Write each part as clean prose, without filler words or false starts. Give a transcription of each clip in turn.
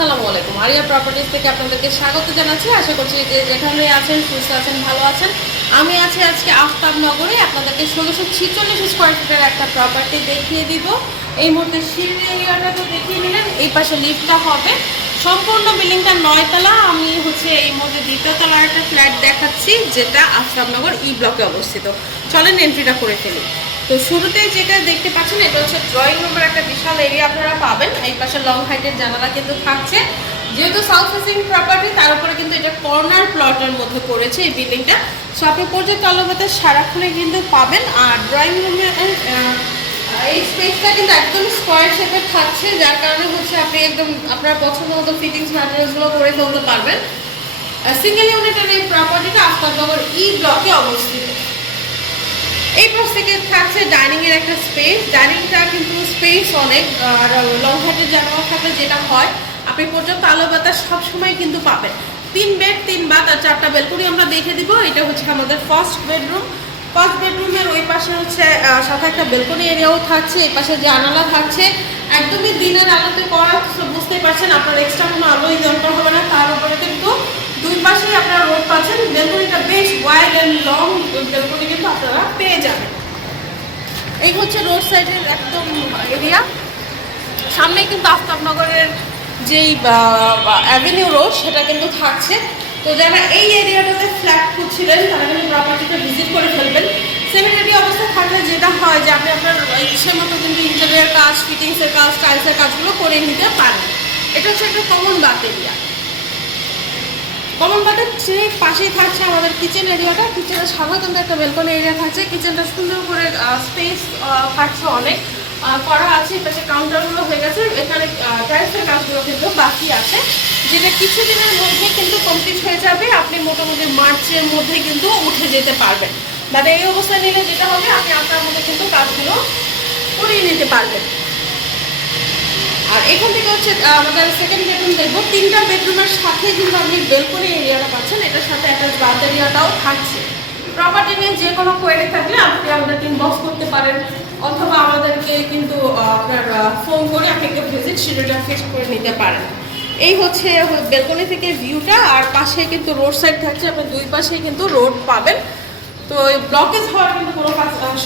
আসসালামু আলাইকুম। Area properties থেকে আপনাদেরকে স্বাগত জানাচ্ছি। আশা করছি যে যেখানে আছেন সুস্থ আছেন, ভালো আছেন। আমি আছি আজকে আফতাবনগরে। আপনাদেরকে 1646 স্কোয়ার ফিটের একটা প্রপার্টি দেখিয়ে দিব। এই মুহূর্তে সিঁড়ি এরিয়াটা তো দেখিয়ে নিলেন, এই পাশে লিফটটা হবে। সম্পূর্ণ বিল্ডিংটা 9 তলা। আমি এই মুহূর্তে 2য় তলার একটা ফ্ল্যাট দেখাচ্ছি, যেটা আফতাবনগর ই ব্লকে অবস্থিত। চলেন এন্ট্রিটা করে ফেলি। তো শুরুতেই যেটা দেখতে পাচ্ছেন, এটা হচ্ছে ড্রয়িং রুমের একটা বিশাল এরিয়া আপনারা পাবেন। এই পাশে লং হাইটের জানালা কিন্তু থাকছে। যেহেতু সাউথ ফেসিং প্রপার্টি, তার উপরে কিন্তু এটা কর্নার প্লটের মধ্যে পড়েছে এই বিল্ডিংটা। সো আপনি পর্যাপ্ত আলোবাতে সারাক্ষণে কিন্তু পাবেন। আর ড্রয়িং রুমে এই স্পেসটা কিন্তু একদম স্কোয়ার শেপের থাকছে, যার কারণে আপনি একদম আপনার পছন্দ মতো ফিটিংস ম্যাটেরিয়ালসগুলো করে ফেলতে পারবেন। সিঙ্গেল ইউনিটের এই প্রপার্টিটা আফতাবনগর ই ব্লকে অবস্থিত। এই পাশ থেকে থাকছে ডাইনিং এর একটা স্পেস। ডাইনিংটা কিন্তু স্পেস অনেক। আর লং হাইটের জানালা থাকলে যেটা হয়, আপনি পর্যাপ্ত আলো বাতাস সবসময় কিন্তু পাবেন। 3 বেড 3 বাথ আর 4টা বেলকনি আমরা দেখে দিব। এটা হচ্ছে আমাদের ফার্স্ট বেডরুম। ফার্স্ট বেডরুমের ওই পাশে সাথে একটা বেলকনি এরিয়াও থাকছে। এই পাশে জানালা থাকছে, একদমই দিনের আলোতে করা। বুঝতেই পারছেন, আপনার এক্সট্রা কোনো আলোই দরকার হবে না। তার উপরে কিন্তু দুই পাশেই আপনারা রোড পাচ্ছেন। বেলকনিটা বেশ ওয়াইড অ্যান্ড লং বেলকনি কিন্তু আপনারা পেয়ে যাবেন। এই হচ্ছে রোড সাইডের একদম এরিয়া। সামনে কিন্তু আফতাবনগরের যেই অ্যাভিনিউ রোড, সেটা কিন্তু থাকছে। তো যারা এই এরিয়াটাতে ফ্ল্যাট খুঁজছিলেন, তারা কিন্তু প্রপার্টিটা ভিজিট করে ফেলবেন। সেমি রেডি অবস্থায় থাকলে যেটা হয় যে আপনি আপনার ইচ্ছের মতো কিন্তু ইন্টেরিয়ার কাজ, ফিটিংসের কাজ, টাইলসের কাজগুলো করে নিতে পারেন। এটা হচ্ছে একটা কমন বাথ এরিয়া। কমন বাথের ঠিক পাশেই থাকছে আমাদের কিচেন এরিয়াটা। কিচেনের সামনে কিন্তু একটা বেলকনি এরিয়া থাকছে। কিচেনটা সুন্দর করে স্পেস থাকছে অনেক করা আছে। এপাশে কাউন্টারগুলো হয়ে গেছে। এখানে টাইলসের কাজগুলো কিন্তু বাকি আছে, যেটা কিছুদিনের মধ্যে কিন্তু কমপ্লিট হয়ে যাবে। আপনি মোটামুটি মার্চের মধ্যে কিন্তু উঠে যেতে পারবেন। মানে এই অবস্থায় নিলে যেটা হবে, আপনি আপনার মধ্যে কিন্তু কাজগুলো করিয়ে নিতে পারবেন। আর এখান থেকে আমাদের সেকেন্ড বেডরুম দেখবো। 3টা বেডরুমের সাথে কিন্তু আপনি বেলকনি এরিয়াটা পাচ্ছেন। এটার সাথে একটা বাথ এরিয়াটাও থাকছে। প্রপার্টি নিয়ে যে কোনো কোয়েরি থাকলে আপনি আমাদেরকে ইনবক্স করতে পারেন, অথবা আমাদেরকে কিন্তু আপনার ফোন করে আপনি একটা ভিজিট শিডিউলটা ফিক্স করে নিতে পারেন। এই হচ্ছে বেলকনি থেকে ভিউটা। আর পাশে কিন্তু রোড সাইড থাকছে, আপনি দুই পাশেই কিন্তু রোড পাবেন। তো এই ব্লকেজ হওয়ার কিন্তু কোনো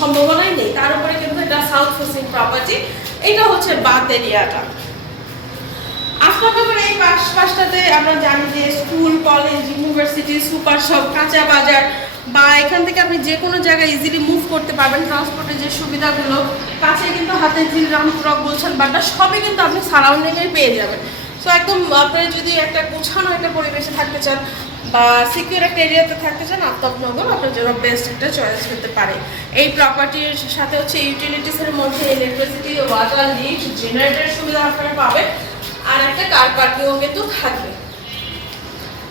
সম্ভাবনাই নেই। তার উপরে কিন্তু এটা সাউথ ফেসিং প্রপার্টি। এটা হচ্ছে বাথ এরিয়াটা। আফতাবনগর এই পাশটাতে আমরা জানি যে school, college, university, super shop, কাঁচা বাজার, বা এখান থেকে আপনি যে কোনো জায়গায় ইজিলি মুভ করতে পারবেন। ট্রান্সপোর্টের যে সুবিধাগুলো কাছে কিন্তু হাতের ঝিল, রামপুরা, গুলশান, বাড্ডা সবই কিন্তু আপনি সারাউন্ডিংয়ে পেয়ে যাবেন। সো একদম আপনি যদি একটা গোছানো একটা পরিবেশে থাকতে চান বা সিকিউর একটা এরিয়াতে থাকতে চান, আফতাবনগর আপনার জন্য বেস্ট একটা চয়েস হতে পারে। এই প্রপার্টির সাথে ইউটিলিটিসের মধ্যে ইলেকট্রিসিটি, ওয়াটার, লিফট, জেনারেটরের সুবিধা আপনারা পাবেন। আর একটা কার পার্কিংও কিন্তু থাকবে।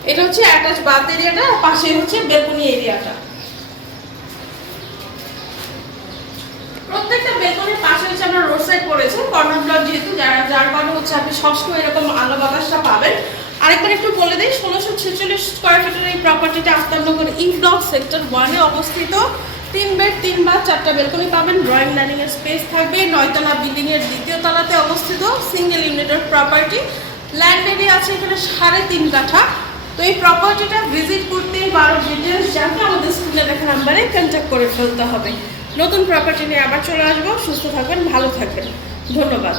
এটা হচ্ছে অ্যাটাচ বাথ এরিয়াটা, পাশে হচ্ছে বেলকনি এরিয়াটা। প্রত্যেকটা বেলকনির পাশে আপনার রোড সাইড পড়েছে, কর্নার প্লট যেহেতু, যার কারণে আপনি সবসময় এরকম আলো বাতাসটা পাবেন। আরেকবার একটু বলে দিই, 1646 স্কোয়ার ফিটের এই প্রপার্টিটা আফতাবনগর ই ব্লক সেক্টর 1-এ অবস্থিত। 3 বেড 3 বাথ 4টা বেলকনি পাবেন। ড্রয়িং ডাইনিং এর স্পেস থাকবে। 9 তলা বিল্ডিং এর 2য় তলাতে অবস্থিত সিঙ্গেল ইউনিটের প্রপার্টি। ল্যান্ড এরিয়া আছে এখানে 3.5 কাঠা। তো এই প্রপার্টিটা ভিজিট করতে বা আরো ডিটেলস জানতে আমাদের স্ক্রিনে দেখা নাম্বারে কন্ট্যাক্ট করে ফেলতে হবে। নতুন প্রপার্টি নিয়ে আবার চলে আসবো। সুস্থ থাকবেন, ভালো থাকবেন। ধন্যবাদ।